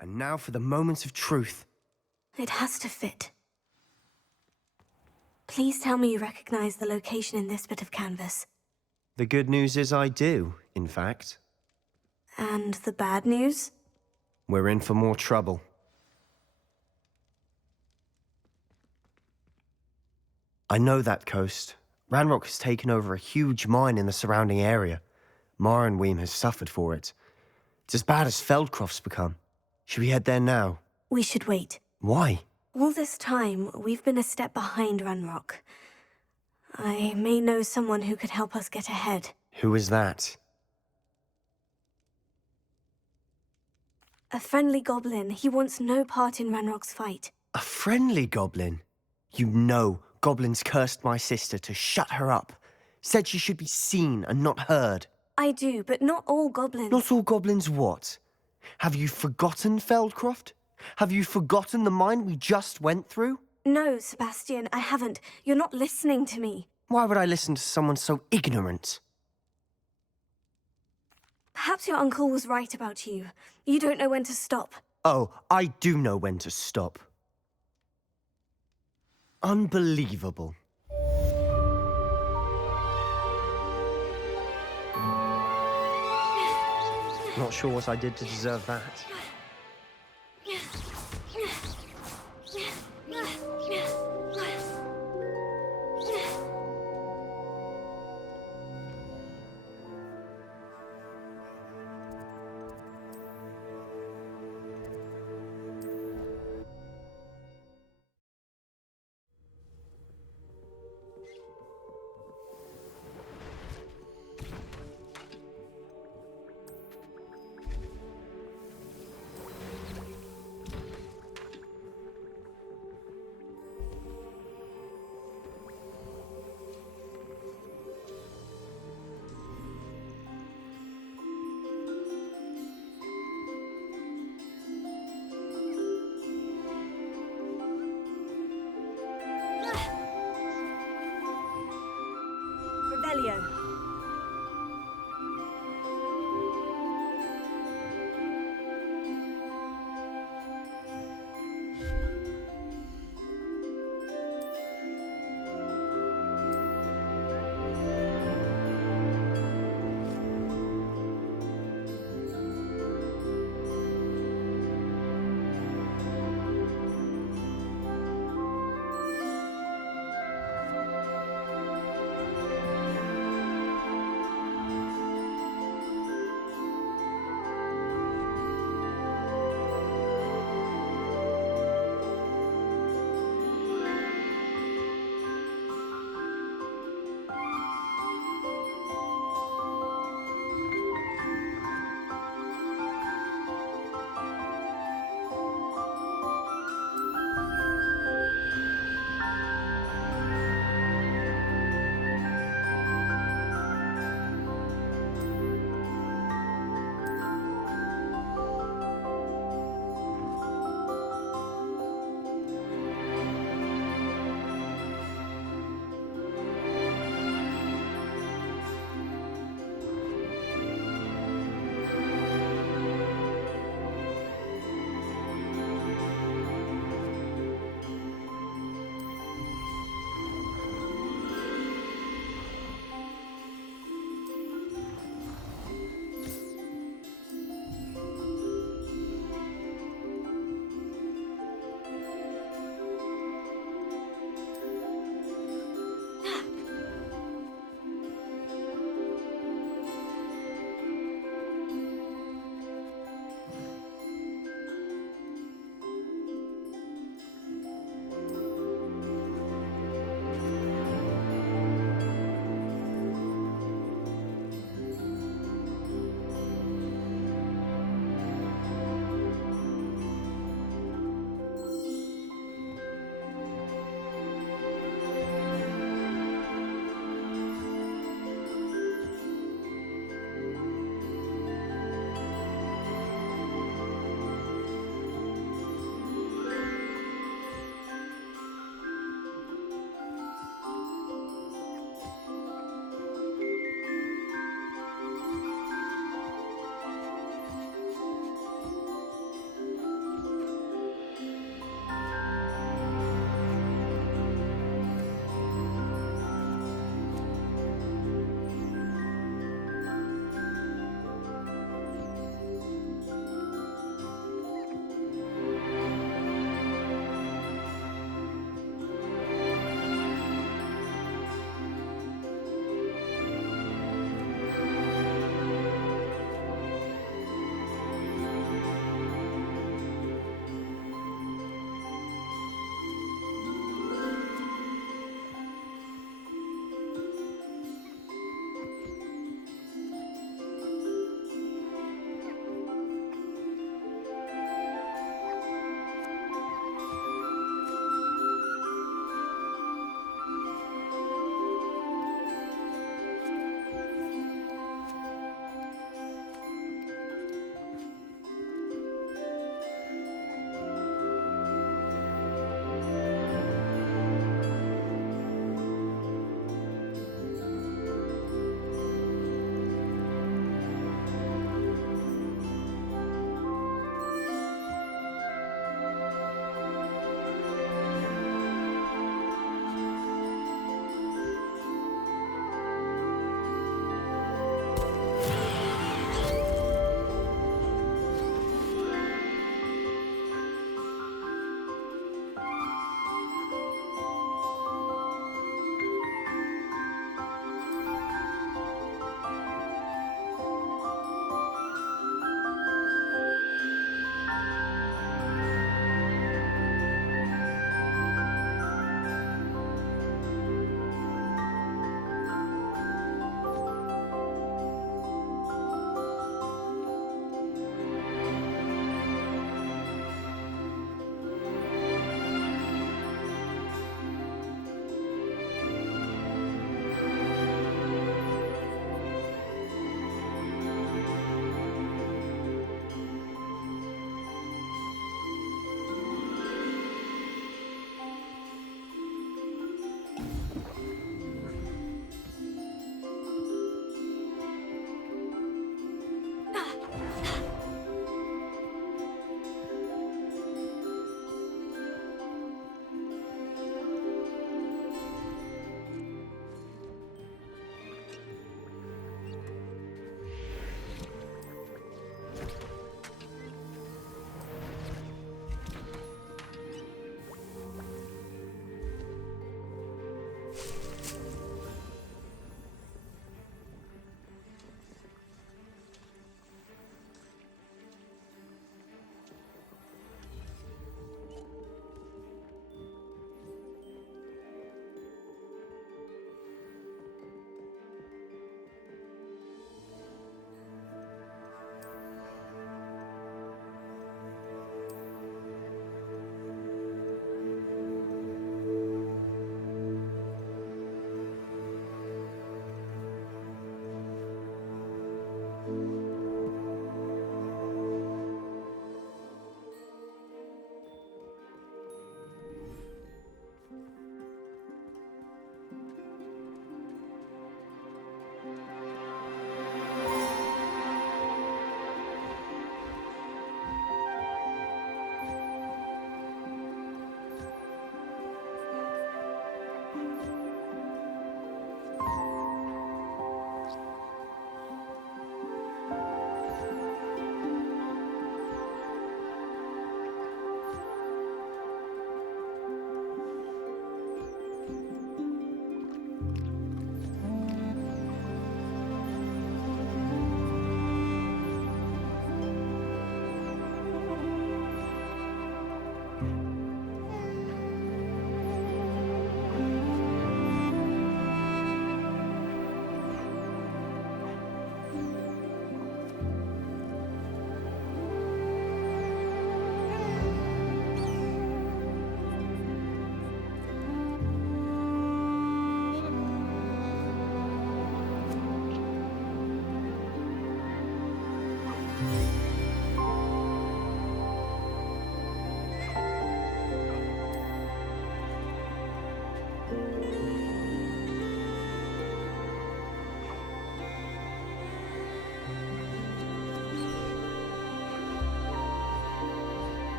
And now for the moments of truth. It has to fit. Please tell me you recognize the location in this bit of canvas. The good news is I do, in fact. And the bad news? We're in for more trouble. I know that coast. Ranrock has taken over a huge mine in the surrounding area. Marenweem has suffered for it. It's as bad as Feldcroft's become. Should we head there now? We should wait. Why? All this time, we've been a step behind Ranrock. I may know someone who could help us get ahead. Who is that? A friendly goblin. He wants no part in Ranrock's fight. A friendly goblin? You know goblins cursed my sister to shut her up. Said she should be seen and not heard. I do, but not all goblins. Not all goblins what? Have you forgotten Feldcroft? Have you forgotten the mine we just went through? No, Sebastian, I haven't. You're not listening to me. Why would I listen to someone so ignorant? Perhaps your uncle was right about you. You don't know when to stop. Oh, I do know when to stop. Unbelievable. Not sure what I did to deserve that. Revelio.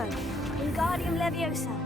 Accio, Wingardium Leviosa.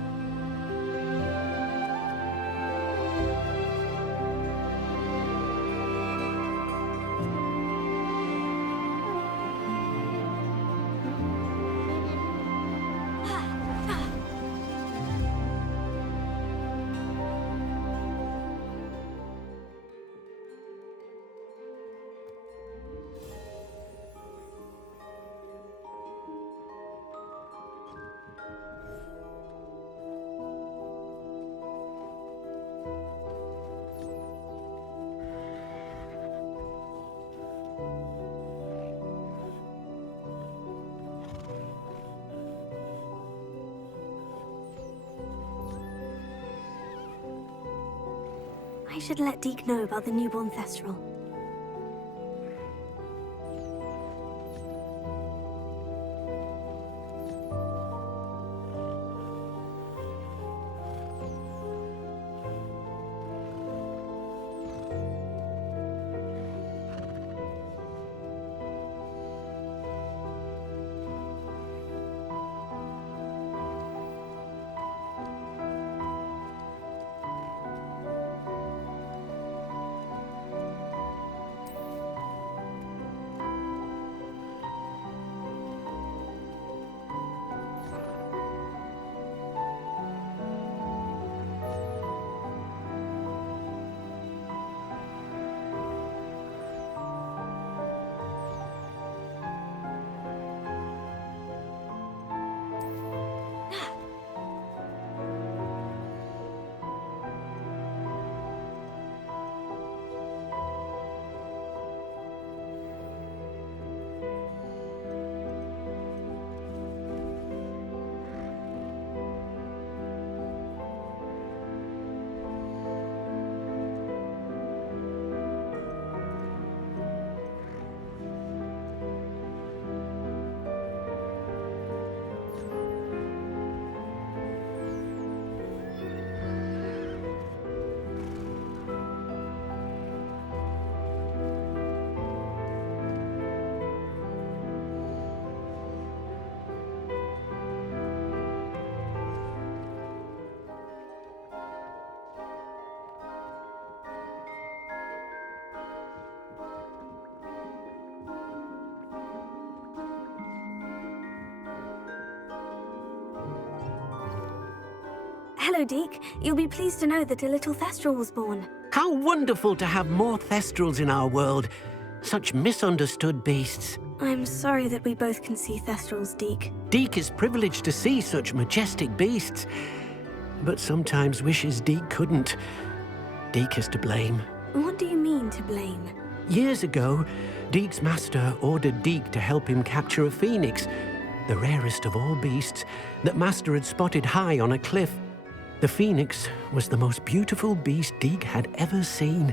I should let Deke know about the newborn Thestral. Hello, Deke. You'll be pleased to know that a little Thestral was born. How wonderful to have more Thestrals in our world. Such misunderstood beasts. I'm sorry that we both can see Thestrals, Deke. Deke is privileged to see such majestic beasts, but sometimes wishes Deke couldn't. Deke is to blame. What do you mean, to blame? Years ago, Deke's master ordered Deke to help him capture a phoenix, the rarest of all beasts, that master had spotted high on a cliff. The phoenix was the most beautiful beast Deke had ever seen.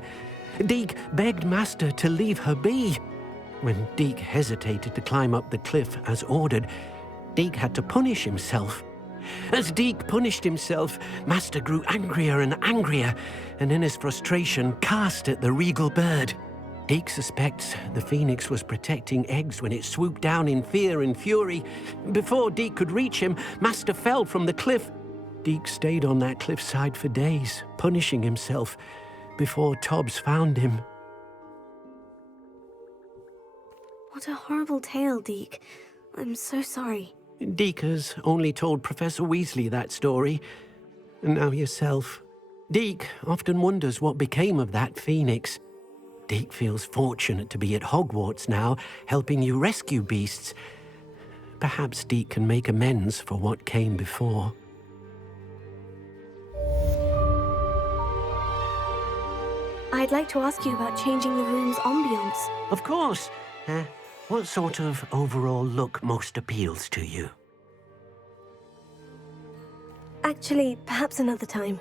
Deke begged master to leave her be. When Deke hesitated to climb up the cliff as ordered, Deke had to punish himself. As Deke punished himself, master grew angrier and angrier, and in his frustration cast at the regal bird. Deke suspects the phoenix was protecting eggs when it swooped down in fear and fury. Before Deke could reach him, master fell from the cliff. Deke stayed on that cliffside for days, punishing himself, before Tobbs found him. What a horrible tale, Deke. I'm so sorry. Deke has only told Professor Weasley that story, and now yourself. Deke often wonders what became of that phoenix. Deke feels fortunate to be at Hogwarts now, helping you rescue beasts. Perhaps Deke can make amends for what came before. I'd like to ask you about changing the room's ambience. Of course. What sort of overall look most appeals to you? Actually, perhaps another time.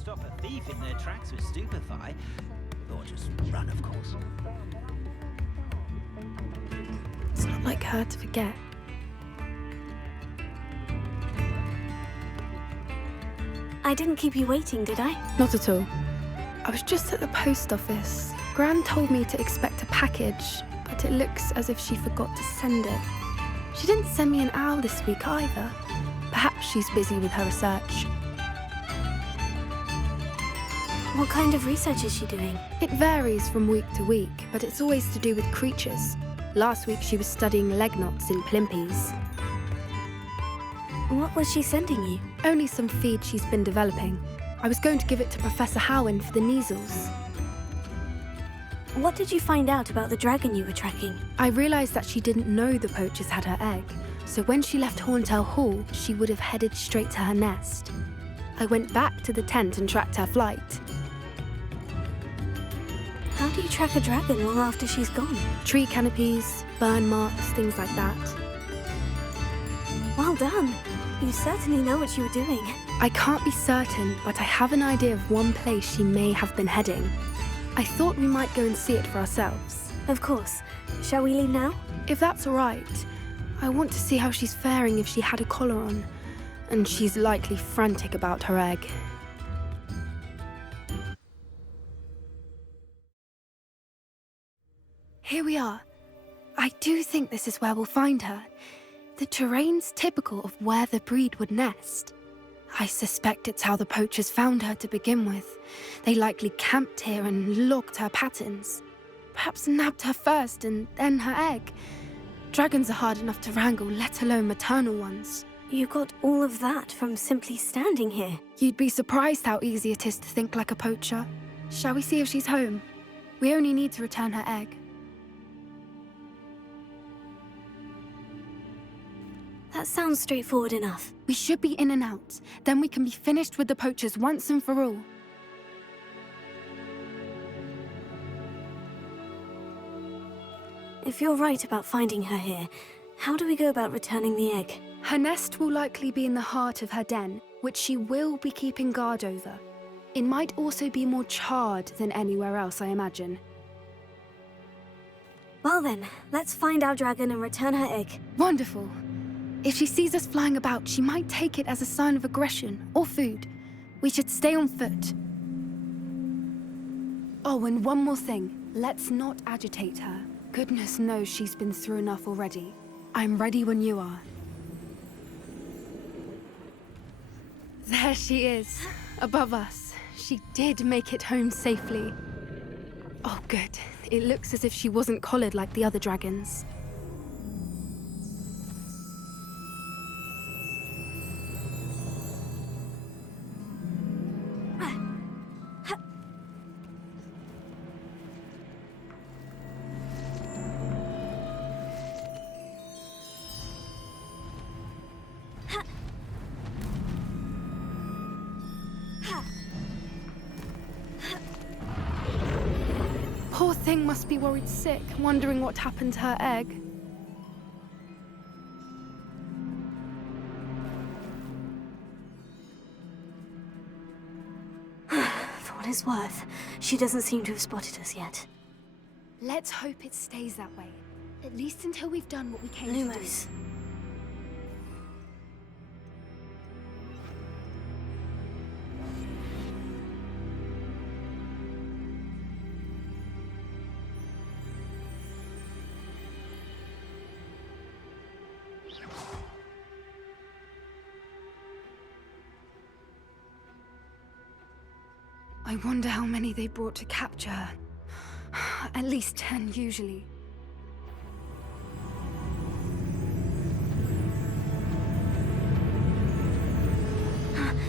stop a thief in their tracks with stupefy. Or just run, of course. It's not like her to forget. I didn't keep you waiting, did I? Not at all. I was just at the post office. Gran told me to expect a package, but it looks as if she forgot to send it. She didn't send me an owl this week either. Perhaps she's busy with her research. What kind of research is she doing? It varies from week to week, but it's always to do with creatures. Last week she was studying leg knots in plimpies. What was she sending you? Only some feed she's been developing. I was going to give it to Professor Howen for the measles. What did you find out about the dragon you were tracking? I realised that she didn't know the poachers had her egg, so when she left Horntail Hall, she would have headed straight to her nest. I went back to the tent and tracked her flight. How do you track a dragon long after she's gone? Tree canopies, burn marks, things like that. Well done. You certainly know what you were doing. I can't be certain, but I have an idea of one place she may have been heading. I thought we might go and see it for ourselves. Of course. Shall we leave now? If that's all right. I want to see how she's faring if she had a collar on. And she's likely frantic about her egg. Here we are. I do think this is where we'll find her. The terrain's typical of where the breed would nest. I suspect it's how the poachers found her to begin with. They likely camped here and logged her patterns. Perhaps nabbed her first and then her egg. Dragons are hard enough to wrangle, let alone maternal ones. You got all of that from simply standing here. You'd be surprised how easy it is to think like a poacher. Shall we see if she's home? We only need to return her egg. That sounds straightforward enough. We should be in and out. Then we can be finished with the poachers once and for all. If you're right about finding her here, how do we go about returning the egg? Her nest will likely be in the heart of her den, which she will be keeping guard over. It might also be more charred than anywhere else, I imagine. Well then, let's find our dragon and return her egg. Wonderful. If she sees us flying about, she might take it as a sign of aggression or food. We should stay on foot. Oh, and one more thing. Let's not agitate her. Goodness knows she's been through enough already. I'm ready when you are. There she is, above us. She did make it home safely. Oh, good. It looks as if she wasn't collared like the other dragons. Poor thing must be worried sick, wondering what happened to her egg. For what it's worth, she doesn't seem to have spotted us yet. Let's hope it stays that way. At least until we've done what we came to do. Lumos. I wonder how many they brought to capture her. At least 10, usually.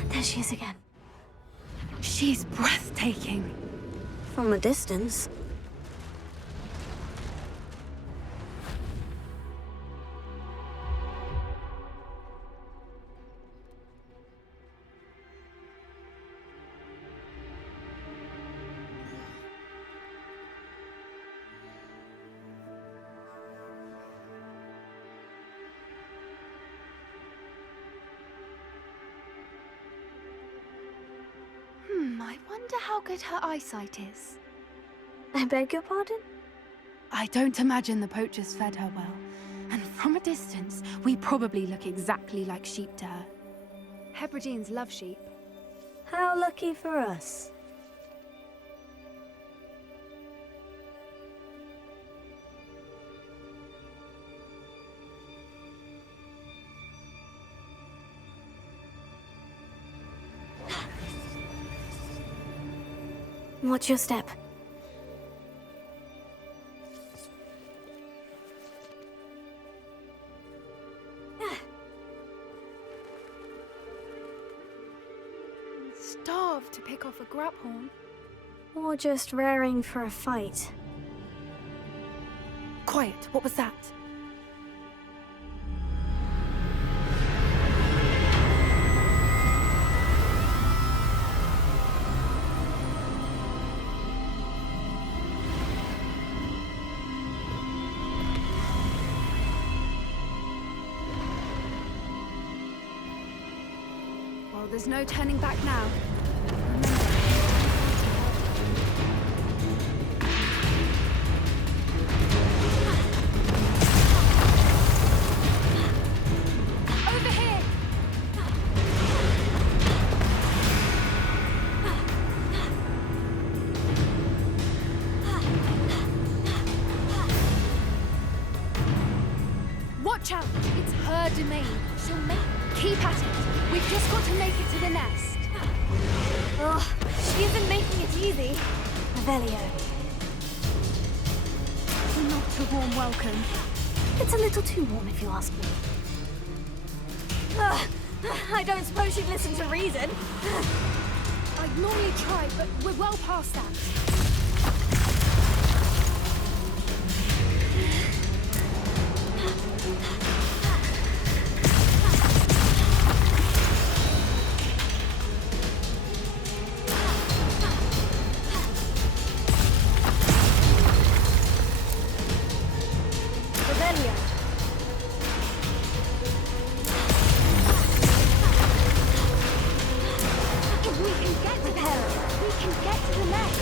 There she is again. She's breathtaking. From a distance. I wonder how good her eyesight is. I beg your pardon? I don't imagine the poachers fed her well. And from a distance, we probably look exactly like sheep to her. Hebrideans love sheep. How lucky for us. Watch your step. Starved to pick off a grabhorn. Or just raring for a fight. Quiet, what was that? Well, there's no turning back now. Over here! Watch out! It's her domain. She'll make... Keep at it. We've just got to make it to the nest. Ugh, she isn't making it easy. Revelio. Not a warm welcome. It's a little too warm if you ask me. Ugh, I don't suppose she'd listen to reason. I'd normally try, but we're well past that. Revelio. If we can get to her, we can get to the nest.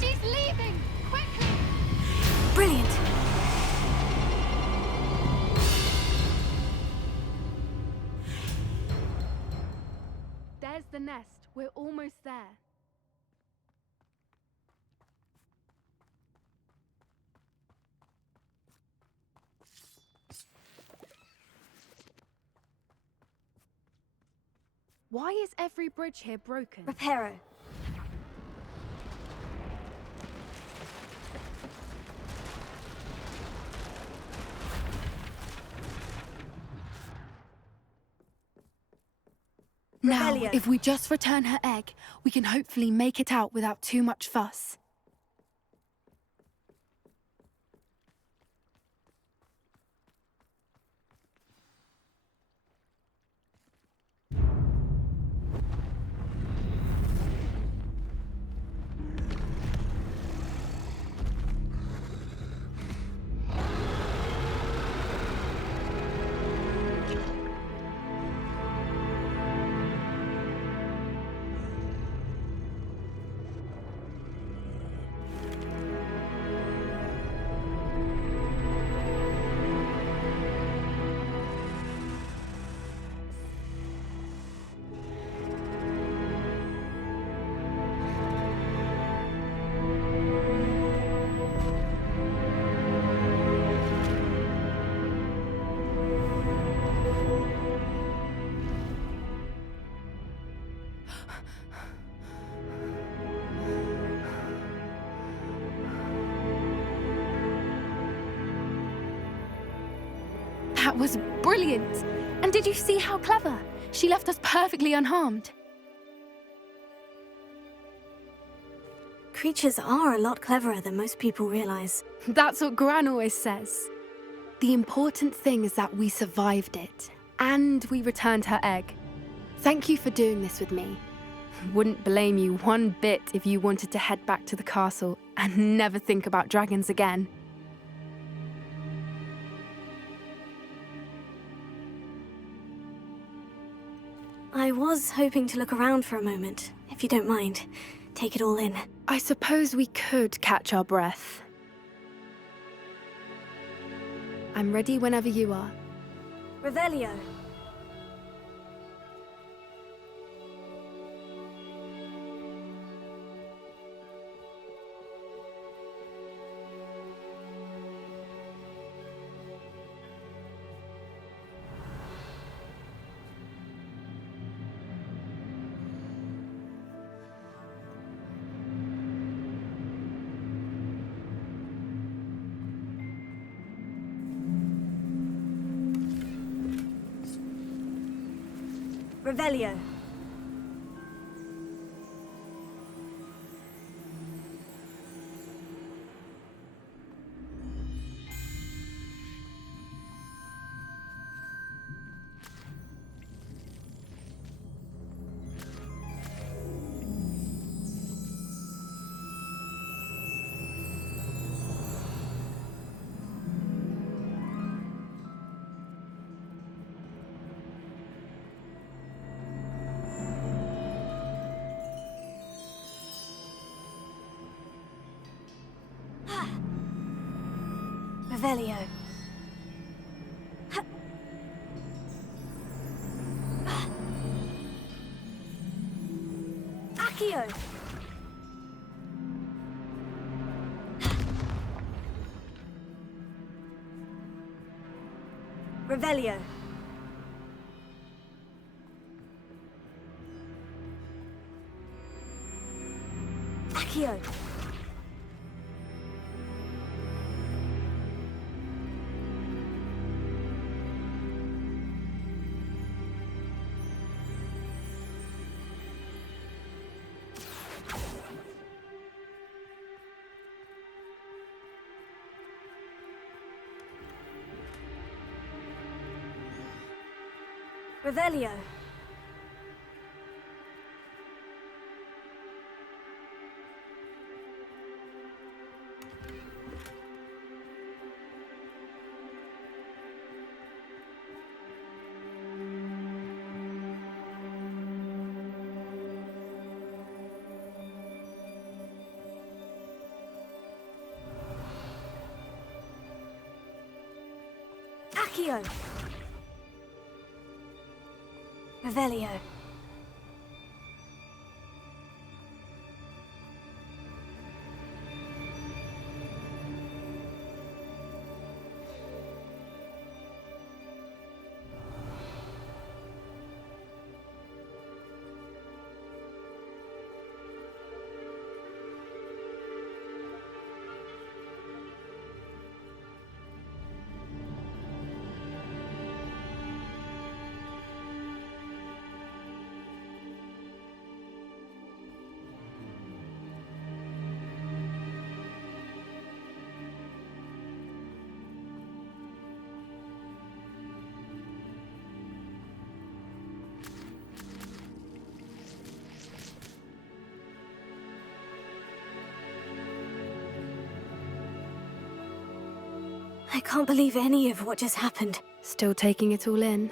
She's leaving! Quickly! Brilliant. There's the nest. We're almost there. Why is every bridge here broken? Reparo. Now, Rebellion. if we just return her egg, we can hopefully make it out without too much fuss. That was brilliant! And did you see how clever? She left us perfectly unharmed. Creatures are a lot cleverer than most people realize. That's what Gran always says. The important thing is that we survived it, and we returned her egg. Thank you for doing this with me. Wouldn't blame you one bit if you wanted to head back to the castle and never think about dragons again. I was hoping to look around for a moment, if you don't mind. Take it all in. I suppose we could catch our breath. I'm ready whenever you are. Revelio. Revelio. Revelio. Accio. Revelio. Accio. Revelio. Accio. Revelio. I can't believe any of what just happened. Still taking it all in?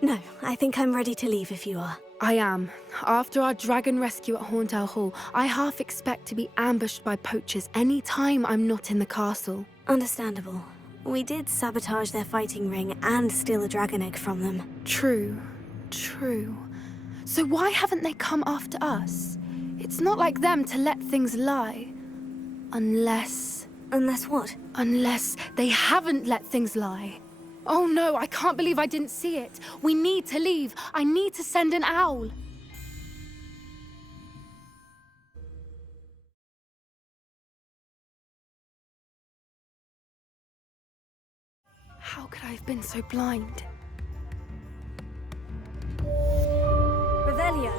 No, I think I'm ready to leave if you are. I am. After our dragon rescue at Hauntowl Hall, I half expect to be ambushed by poachers any time I'm not in the castle. Understandable. We did sabotage their fighting ring and steal a dragon egg from them. True. So why haven't they come after us? It's not like them to let things lie. Unless what? Unless they haven't let things lie. Oh no, I can't believe I didn't see it. We need to leave. I need to send an owl. How could I have been so blind? Revelio.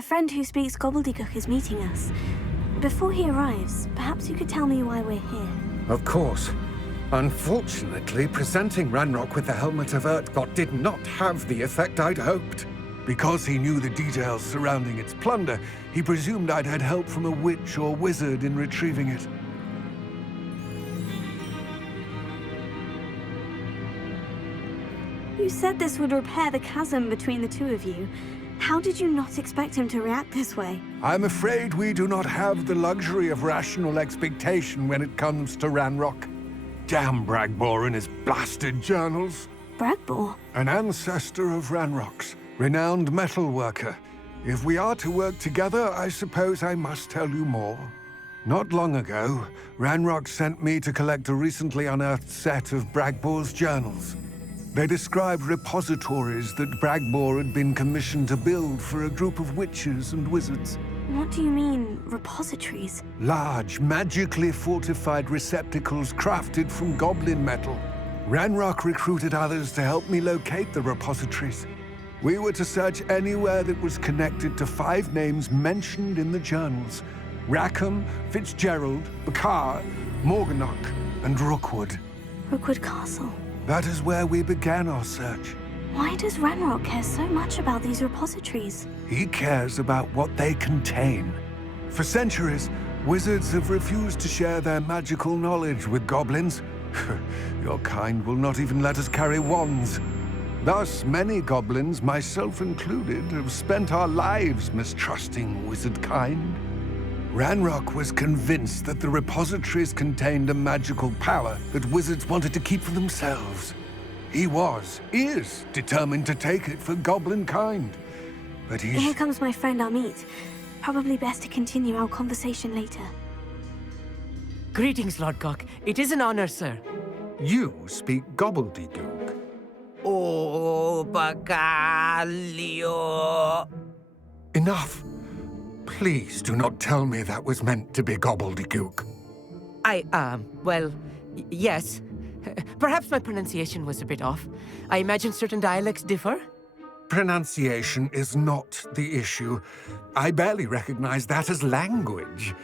A friend who speaks gobbledygook is meeting us. Before he arrives, perhaps you could tell me why we're here. Of course. Unfortunately, presenting Ranrock with the Helmet of Urtkot did not have the effect I'd hoped. Because he knew the details surrounding its plunder, he presumed I'd had help from a witch or wizard in retrieving it. You said this would repair the chasm between the two of you. How did you not expect him to react this way? I'm afraid we do not have the luxury of rational expectation when it comes to Ranrock. Damn Bragbor and his blasted journals. Bragbor? An ancestor of Ranrock's, renowned metal worker. If we are to work together, I suppose I must tell you more. Not long ago, Ranrock sent me to collect a recently unearthed set of Bragbor's journals. They described repositories that Bragbor had been commissioned to build for a group of witches and wizards. What do you mean, repositories? Large, magically fortified receptacles crafted from goblin metal. Ranrock recruited others to help me locate the repositories. We were to search anywhere that was connected to 5 names mentioned in the journals: Rackham, Fitzgerald, Bakar, Morganach, and Rookwood. Rookwood Castle. That is where we began our search. Why does Ranrock care so much about these repositories? He cares about what they contain. For centuries, wizards have refused to share their magical knowledge with goblins. Your kind will not even let us carry wands. Thus, many goblins, myself included, have spent our lives mistrusting wizard kind. Ranrock was convinced that the repositories contained a magical power that wizards wanted to keep for themselves. He is determined to take it for goblin kind. But Here comes my friend Amit. Probably best to continue our conversation later. Greetings, Lord Cock. It is an honor, sir. You speak gobbledygook. Oh, Bagalio. Enough. Please do not tell me that was meant to be gobbledygook. Yes. Perhaps my pronunciation was a bit off. I imagine certain dialects differ. Pronunciation is not the issue. I barely recognize that as language.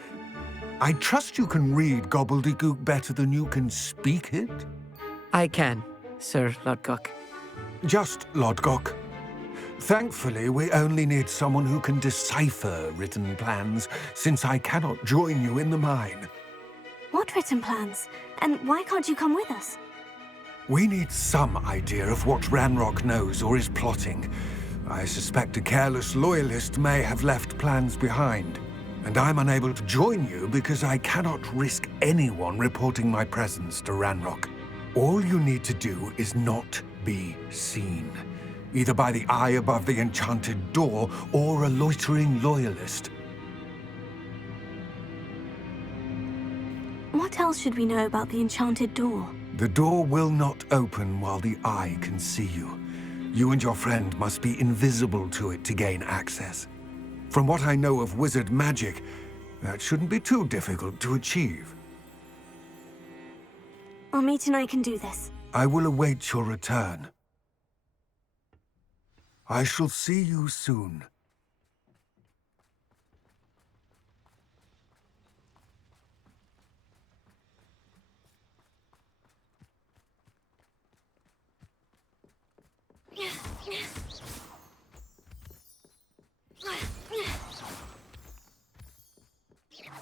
I trust you can read gobbledygook better than you can speak it? I can, Sir Lodgok. Just Lodgok. Thankfully, we only need someone who can decipher written plans, since I cannot join you in the mine. What written plans? And why can't you come with us? We need some idea of what Ranrock knows or is plotting. I suspect a careless loyalist may have left plans behind. And I'm unable to join you because I cannot risk anyone reporting my presence to Ranrock. All you need to do is not be seen, either by the eye above the enchanted door or a loitering loyalist. What else should we know about the enchanted door? The door will not open while the eye can see you. You and your friend must be invisible to it to gain access. From what I know of wizard magic, that shouldn't be too difficult to achieve. Amit and I can do this. I will await your return. I shall see you soon.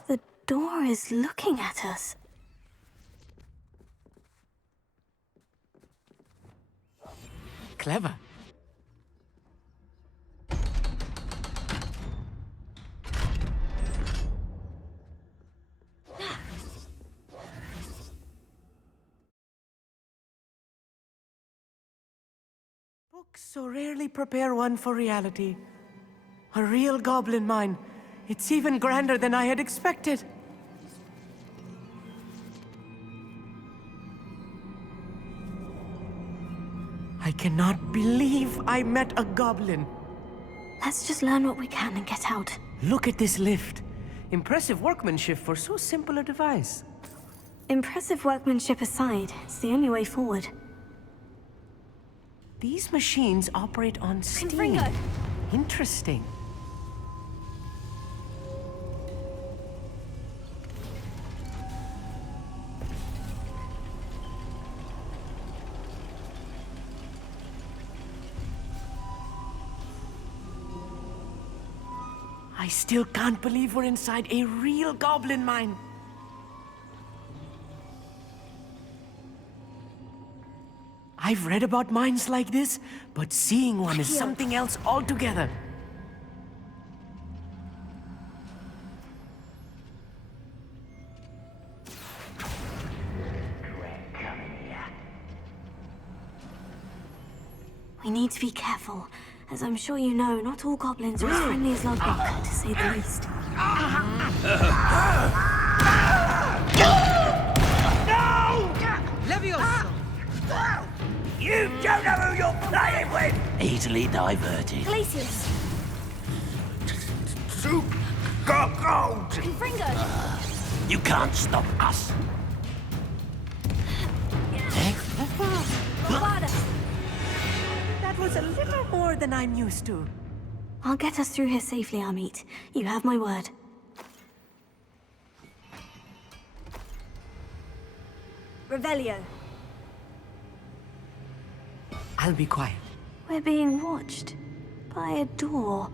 The door is looking at us. Clever. Books so rarely prepare one for reality. A real goblin mine. It's even grander than I had expected. I cannot believe I met a goblin. Let's just learn what we can and get out. Look at this lift. Impressive workmanship for so simple a device. Impressive workmanship aside, it's the only way forward. These machines operate on steam. Ringo. Interesting. I still can't believe we're inside a real goblin mine. I've read about mines like this, but seeing one is something else altogether. We need to be careful. As I'm sure you know, not all goblins are as friendly as Lodgok, to say the least. easily diverted. Glacius! Go! Confringo! You can't stop us. Bombarda! That was a little more than I'm used to. I'll get us through here safely, Amit. You have my word. Revelio. I'll be quiet. We're being watched by a door.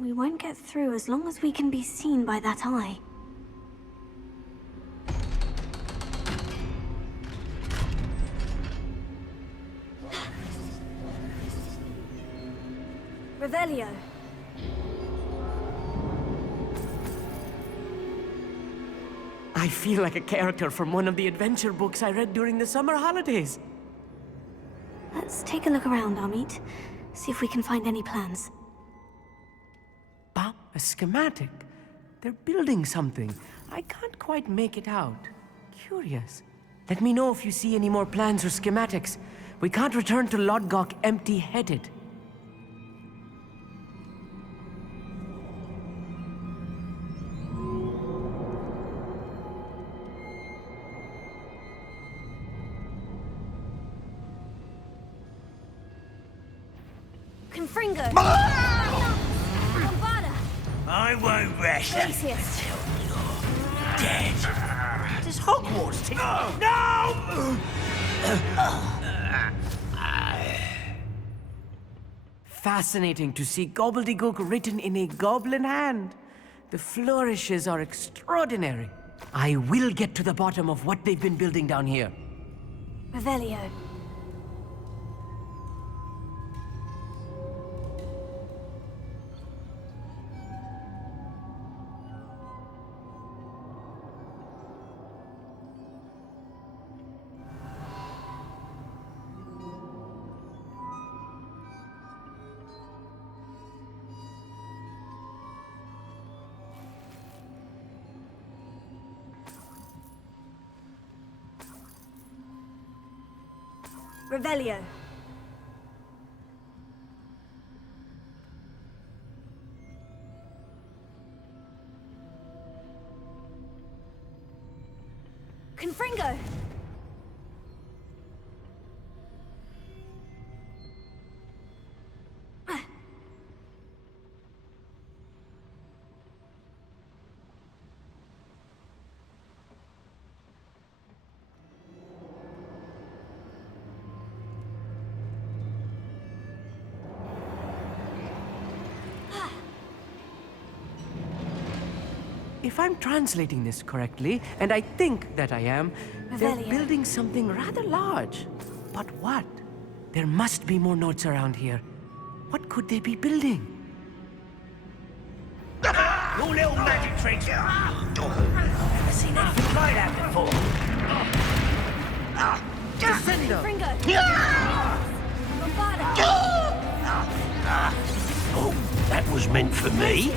We won't get through as long as we can be seen by that eye. Revelio. I feel like a character from one of the adventure books I read during the summer holidays. Let's take a look around, Amit. See if we can find any plans. Ah, a schematic. They're building something. I can't quite make it out. Curious. Let me know if you see any more plans or schematics. We can't return to Lodgok empty-headed. Confringo! Bombarda! I won't rest Glacius! until you're dead. Does Hogwarts take... No! Fascinating to see gobbledygook written in a goblin hand. The flourishes are extraordinary. I will get to the bottom of what they've been building down here. Revelio. Revelio. Confringo! If I'm translating this correctly, and I think that I am, they're Revelio. building something rather large. But what? There must be more notes around here. What could they be building? Your little magic tricks. Never seen anything like that before. Descendo! Confringo! Bombarda! Oh, that was meant for me.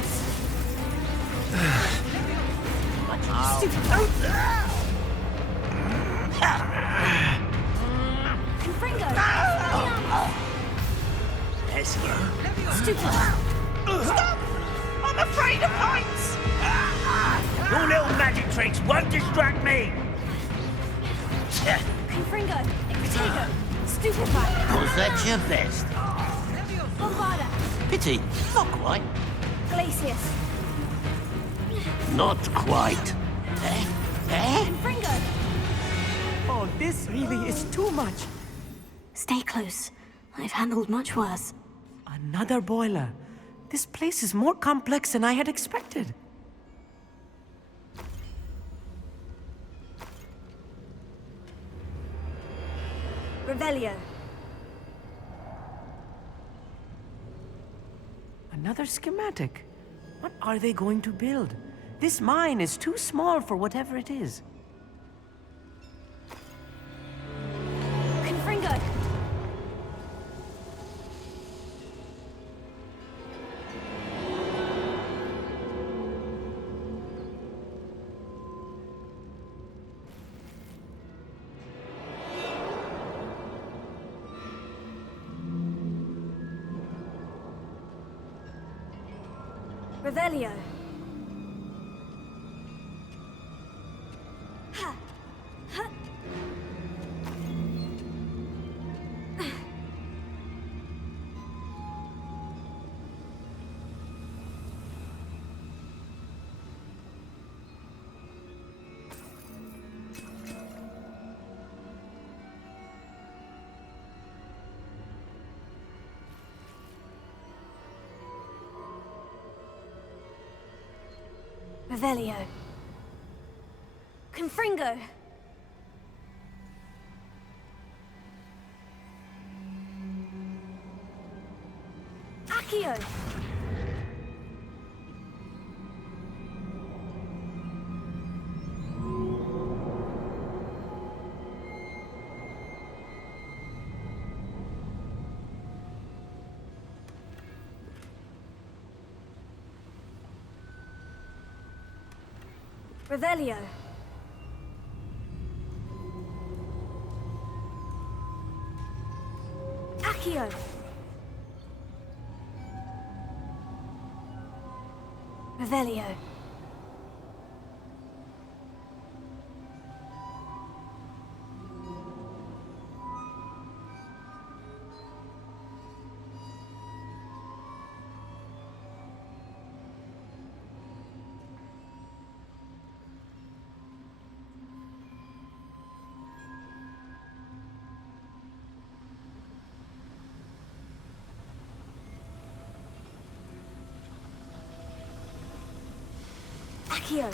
Confringo! Let's go. Stupid! Stop! I'm afraid of heights! Your little magic tricks won't distract me! Confringo! Protego! Stupefy! Was that your best? Bombarda! Pity, not quite. Glacius! Not quite. Confringo! Oh, this really is too much. Stay close. I've handled much worse. Another boiler. This place is more complex than I had expected. Revelio. Another schematic. What are they going to build? This mine is too small for whatever it is. Confringo! Revelio. Ha. Ha. Revelio. Confringo. Accio. Revelio. Accio. Revelio. Accio.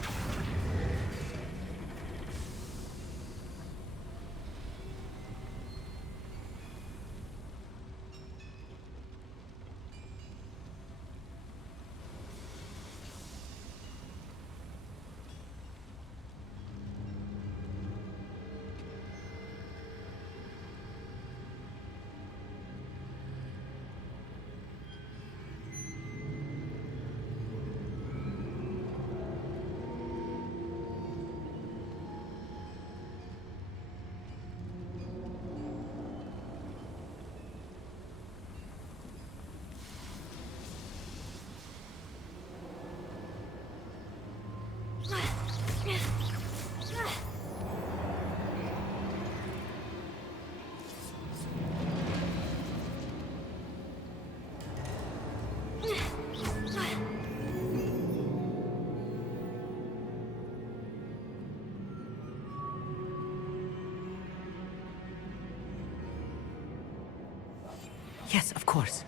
Yes, of course.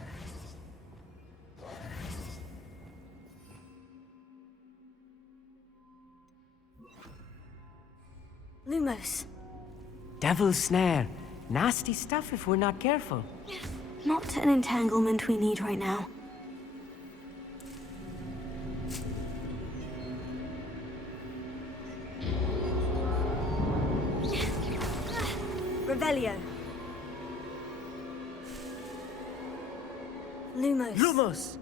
Lumos. Devil's snare. Nasty stuff if we're not careful. Not an entanglement we need right now. Revelio. Lumos. Lumos!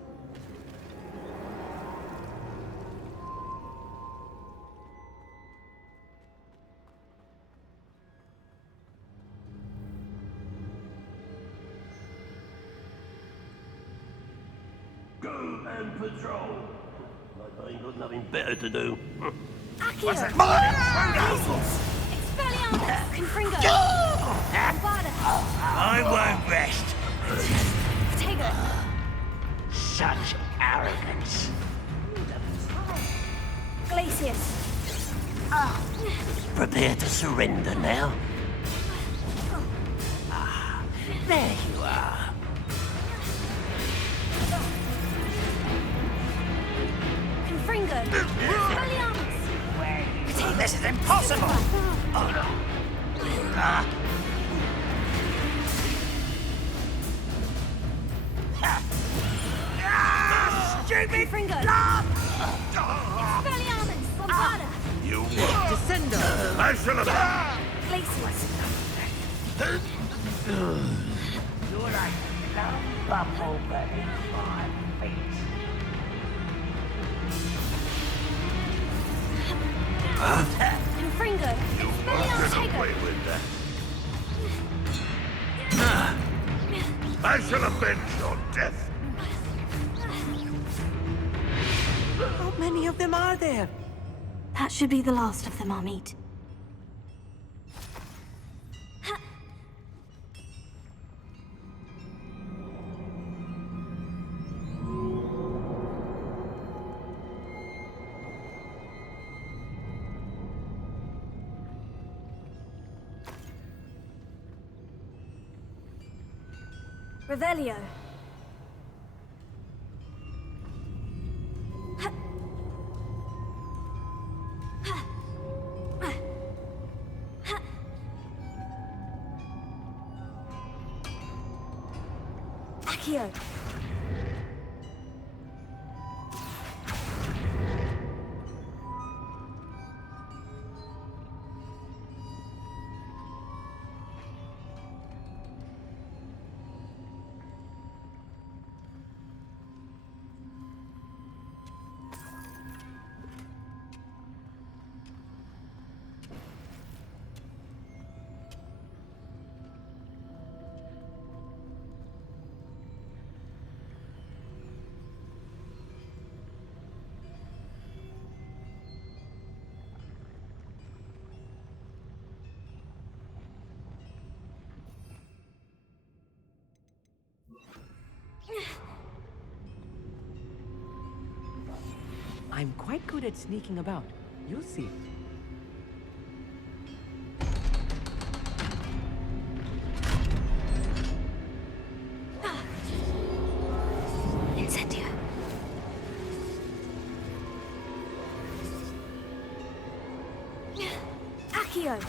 Go and patrol. Like I ain't got nothing better to do. Accio. What's that? Expelliarmus. Confringo. Vada. I won't rest. Protego. Such arrogance. Glacius. Prepare to surrender now. Ah, there you are. Confringo. Expelliarmus. Protego. This is impossible. Stupid! Confringo. Expelliarmus. Bombada. You Descendo! I shall have. Glacius. You're like some bumble beneath 5 feet. Confringo. Expelliarmus. Tego. With that. I shall avenge your death. How many of them are there? That should be the last of them, Amit. Revelio. Accio. I'm quite good at sneaking about. You'll see. Incendio. Accio.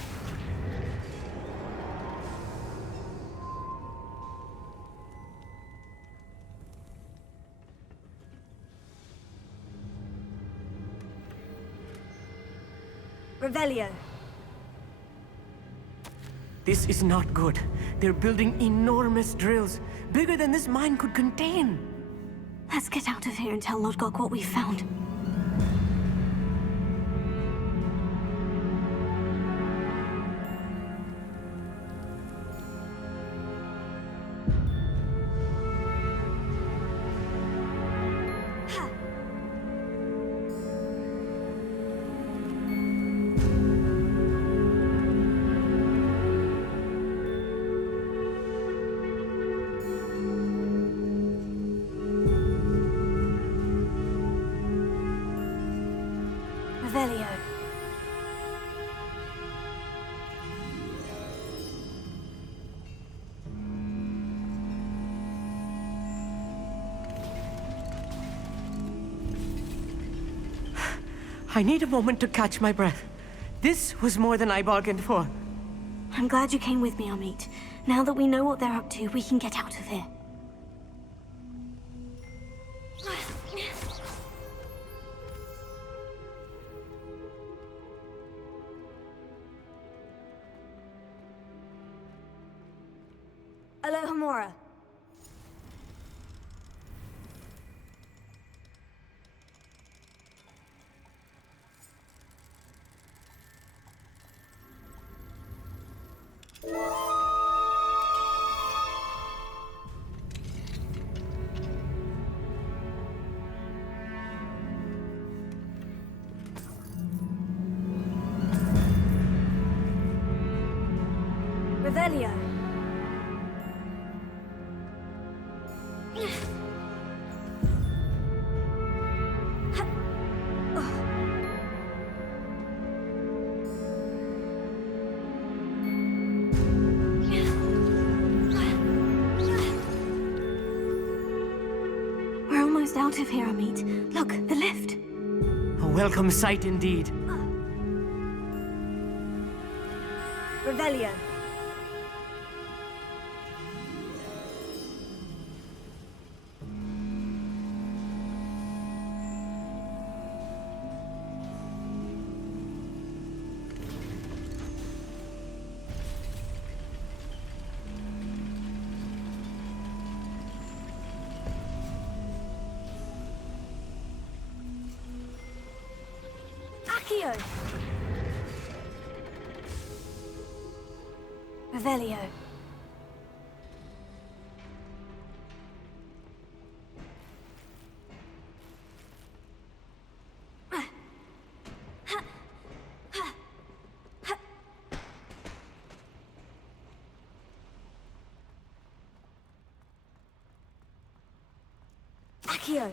Revelio. This is not good. They're building enormous drills, bigger than this mine could contain. Let's get out of here and tell Lodgok what we found. Revelio. I need a moment to catch my breath. This was more than I bargained for. I'm glad you came with me, Amit. Now that we know what they're up to, we can get out of here. Aloha Mora. Revelio. We're almost out of here, Amit. Look, the lift. A welcome sight indeed. Revelio. Accio. Revelio. Accio,